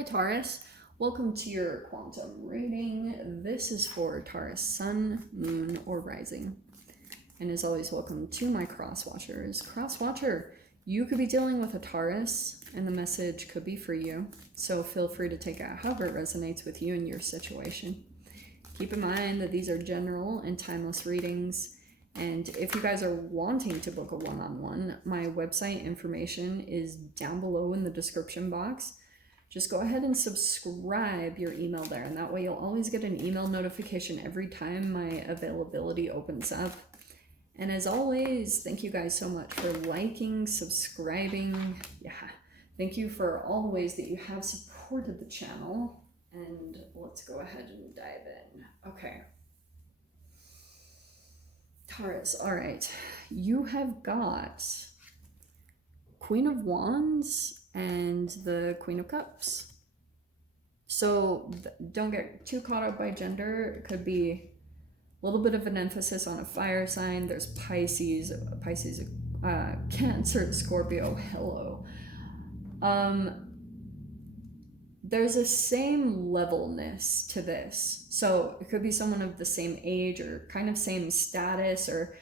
Hi Taurus, welcome to your quantum reading. This is for Taurus Sun, Moon, or Rising. And as always, welcome to my cross watchers. Cross watcher, you could be dealing with a Taurus and the message could be for you. So feel free to take it however it resonates with you and your situation. Keep in mind that these are general and timeless readings. And if you guys are wanting to book a one-on-one, my website information is down below in the description box. Just go ahead and subscribe your email there, and that way you'll always get an email notification every time my availability opens up. And as always, thank you guys so much for liking, subscribing. Yeah, thank you for all the ways that you have supported the channel. And let's go ahead and dive in. Okay. Taurus, all right. You have got Queen of Wands and the Queen of Cups. So don't get too caught up by gender. It could be a little bit of an emphasis on a fire sign. There's Pisces, Cancer, Scorpio, hello. There's a same levelness to this. So it could be someone of the same age or kind of same status, or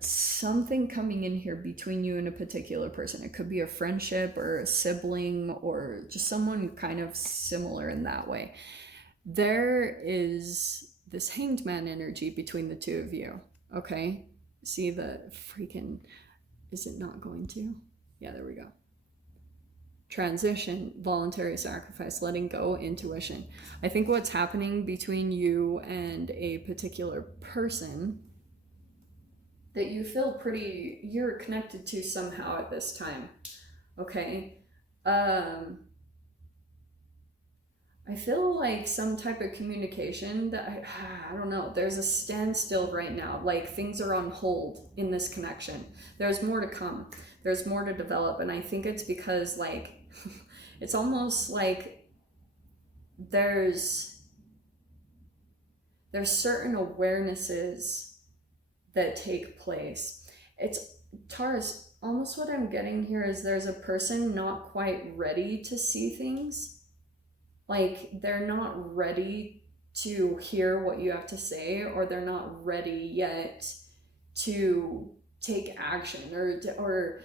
something coming in here between you and a particular person. It could be a friendship or a sibling or just someone kind of similar in that way. There is this hanged man energy between the two of you, okay? See the freaking, is it not going to? Yeah, there we go. Transition, voluntary sacrifice, letting go, intuition. I think what's happening between you and a particular person that you feel you're connected to somehow at this time, okay? I feel like some type of communication that, I don't know, there's a standstill right now, like things are on hold in this connection. There's more to come, there's more to develop, and I think it's because like, it's almost like there's certain awarenesses that take place. It's Taurus, almost what I'm getting here is there's a person not quite ready to see things. Like they're not ready to hear what you have to say, or they're not ready yet to take action, or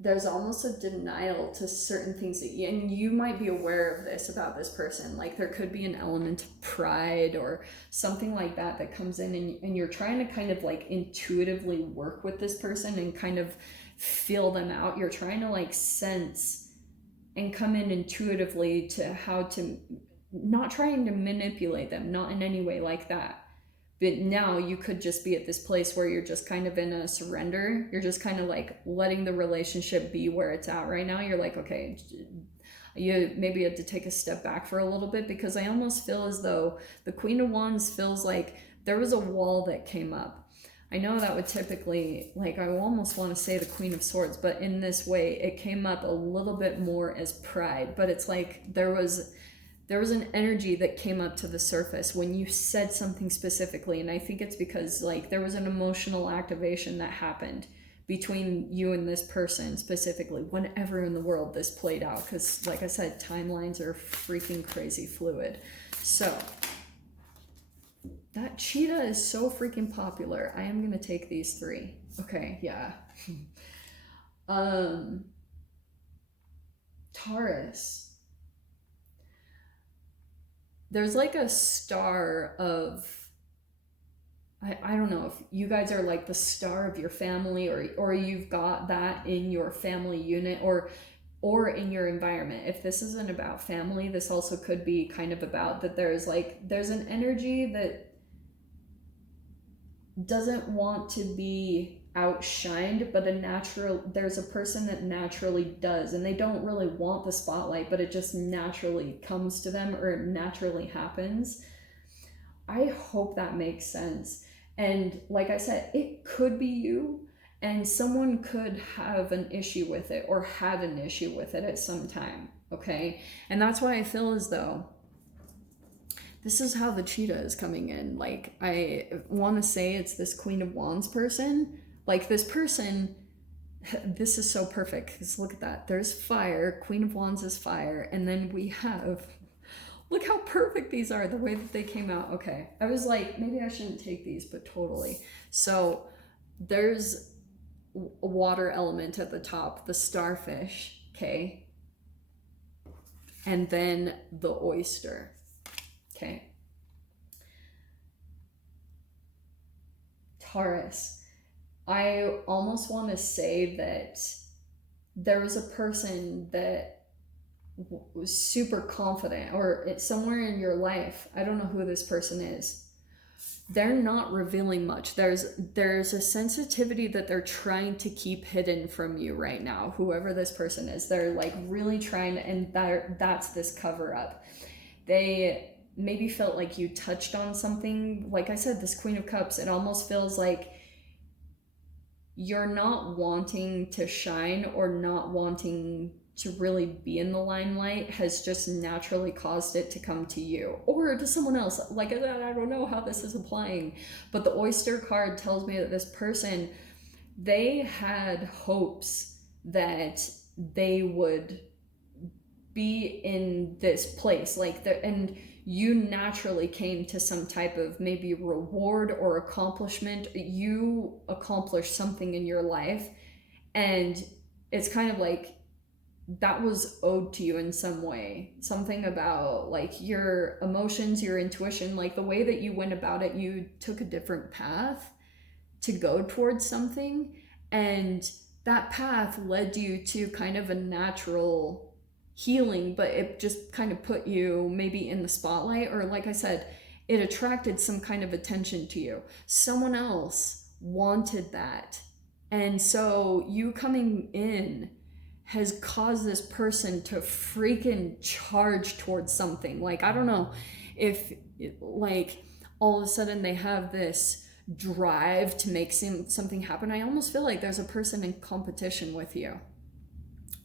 there's almost a denial to certain things that and you might be aware of this about this person. Like there could be an element of pride or something like that that comes in, and you're trying to kind of like intuitively work with this person and kind of feel them out. You're trying to like sense and come in intuitively to how to, not trying to manipulate them, not in any way like that. But now you could just be at this place where you're just kind of in a surrender. You're just kind of like letting the relationship be where it's at right now. You're like, okay, you maybe have to take a step back for a little bit, because I almost feel as though the Queen of Wands feels like there was a wall that came up. I know that would typically, like, I almost want to say the Queen of Swords, but in this way, it came up a little bit more as pride. But it's like there was an energy that came up to the surface when you said something specifically. And I think it's because like there was an emotional activation that happened between you and this person specifically, whenever in the world this played out. Because like I said, timelines are freaking crazy fluid. So that cheetah is so freaking popular. I am going to take these three. Okay, yeah. Taurus. There's like a star of, I don't know if you guys are like the star of your family, or you've got that in your family unit, or in your environment. If this isn't about family, this also could be kind of about that there's an energy that doesn't want to be outshined, but there's a person that naturally does, and they don't really want the spotlight, but it just naturally comes to them, or it naturally happens. I hope that makes sense. And like I said, it could be you, and someone could have an issue with it, or had an issue with it at some time, okay? And that's why I feel as though this is how the cheetah is coming in. Like, I want to say it's this Queen of Wands person. Like, this person this is so perfect because look at that. There's fire. Queen of Wands is fire. And then we have, look how perfect these are, the way that they came out. Okay. I was like, maybe I shouldn't take these, but totally. So there's a water element at the top, the starfish, okay? And then the oyster, okay? Taurus. I almost want to say that there was a person that was super confident, or it's somewhere in your life. I don't know who this person is. They're not revealing much. There's a sensitivity that they're trying to keep hidden from you right now. Whoever this person is, they're like really trying to, and that's this cover up. They maybe felt like you touched on something. Like I said, this Queen of Cups, it almost feels like you're not wanting to shine or not wanting to really be in the limelight has just naturally caused it to come to you or to someone else. Like I said, I don't know how this is applying, but the oyster card tells me that this person, they had hopes that they would be in this place, like the, and you naturally came to some type of maybe reward or accomplishment. You accomplished something in your life, and it's kind of like that was owed to you in some way. Something about like your emotions, your intuition, like the way that you went about it, you took a different path to go towards something, and that path led you to kind of a natural healing, but it just kind of put you maybe in the spotlight, or like I said, it attracted some kind of attention to you. Someone else wanted that, and so you coming in has caused this person to freaking charge towards something. Like I don't know if like all of a sudden they have this drive to make something happen. I almost feel like there's a person in competition with you,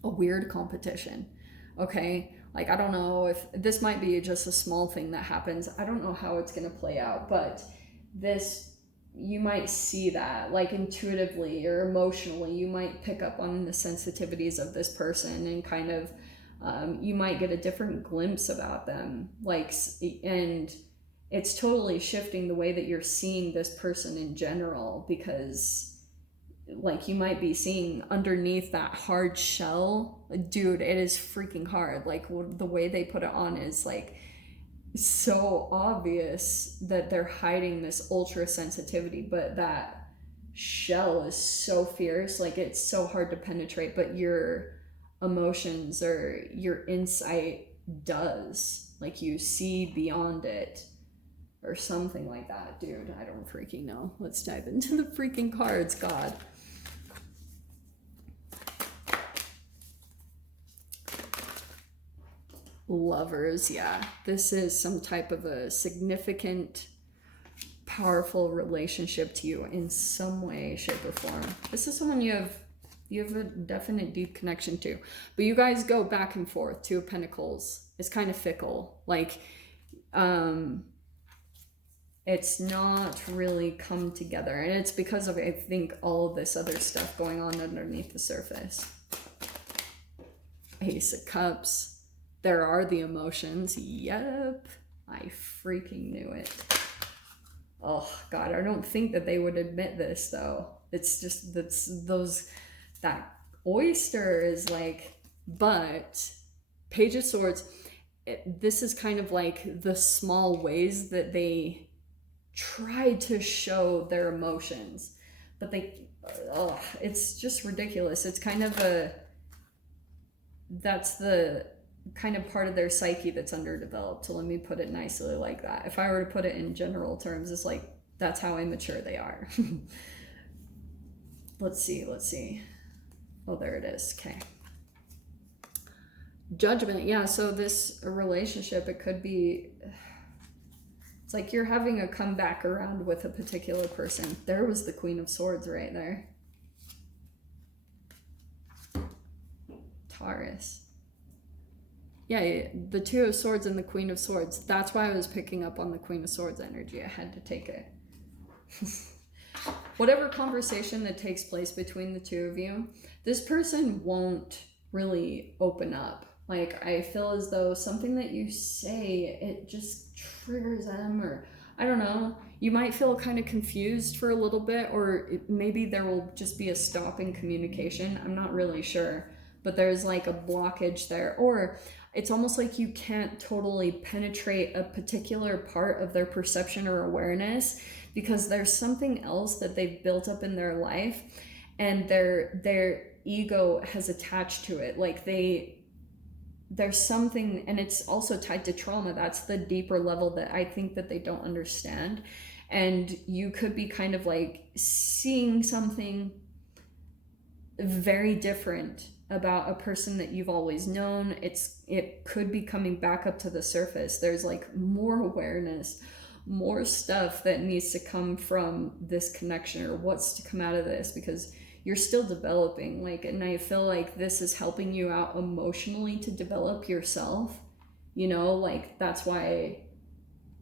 a weird competition. Okay, like I don't know if this might be just a small thing that happens. I don't know how it's going to play out, but this, you might see that like intuitively or emotionally, you might pick up on the sensitivities of this person, and kind of you might get a different glimpse about them, like, and it's totally shifting the way that you're seeing this person in general, because like you might be seeing underneath that hard shell, dude, it is freaking hard. Like the way they put it on is like so obvious that they're hiding this ultra sensitivity, but that shell is so fierce, like it's so hard to penetrate, but your emotions or your insight does, like you see beyond it or something like that. Dude, I don't freaking know. Let's dive into the freaking cards. God. Lovers, yeah. This is some type of a significant, powerful relationship to you in some way, shape, or form. This is someone you have a definite deep connection to. But you guys go back and forth. Two of Pentacles. It's kind of fickle. Like, it's not really come together. And it's because of, I think, all of this other stuff going on underneath the surface. Ace of Cups. There are the emotions. Yep. I freaking knew it. Oh, God. I don't think that they would admit this, though. It's just, that oyster is like, but Page of Swords, this is kind of like the small ways that they try to show their emotions. But it's just ridiculous. It's kind of that's the kind of part of their psyche that's underdeveloped. So let me put it nicely like that. If I were to put it in general terms, it's like, that's how immature they are. Let's see. Oh, there it is. Okay. Judgment. Yeah, so this relationship, it could be, it's like you're having a comeback around with a particular person. There was the Queen of Swords right there. Taurus. Yeah, the Two of Swords and the Queen of Swords. That's why I was picking up on the Queen of Swords energy. I had to take it. whatever conversation that takes place between the two of you, this person won't really open up. Like, I feel as though something that you say, it just triggers them, or I don't know. You might feel kind of confused for a little bit, or maybe there will just be a stop in communication. I'm not really sure, but there's like a blockage there. Or it's almost like you can't totally penetrate a particular part of their perception or awareness because there's something else that they've built up in their life, and their ego has attached to it. Like there's something, and it's also tied to trauma. That's the deeper level that I think that they don't understand. And you could be kind of like seeing something very different about a person that you've always known. It could be coming back up to the surface. There's like more awareness, more stuff that needs to come from this connection, or what's to come out of this, because you're still developing. Like, and I feel like this is helping you out emotionally to develop yourself, you know, like that's why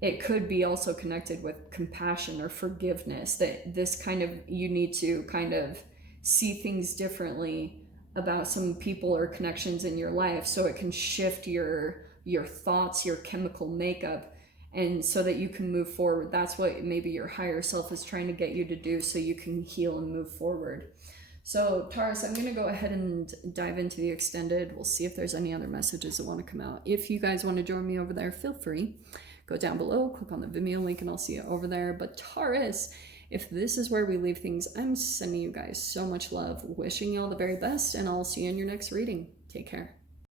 it could be also connected with compassion or forgiveness, that this kind of, you need to kind of see things differently about some people or connections in your life, so it can shift your thoughts, your chemical makeup, and so that you can move forward. That's what maybe your higher self is trying to get you to do, so you can heal and move forward. So Taurus, I'm going to go ahead and dive into the extended. We'll see if there's any other messages that want to come out. If you guys want to join me over there, feel free. Go down below, click on the Vimeo link, and I'll see you over there. But Taurus, if this is where we leave things, I'm sending you guys so much love, wishing you all the very best, and I'll see you in your next reading. Take care.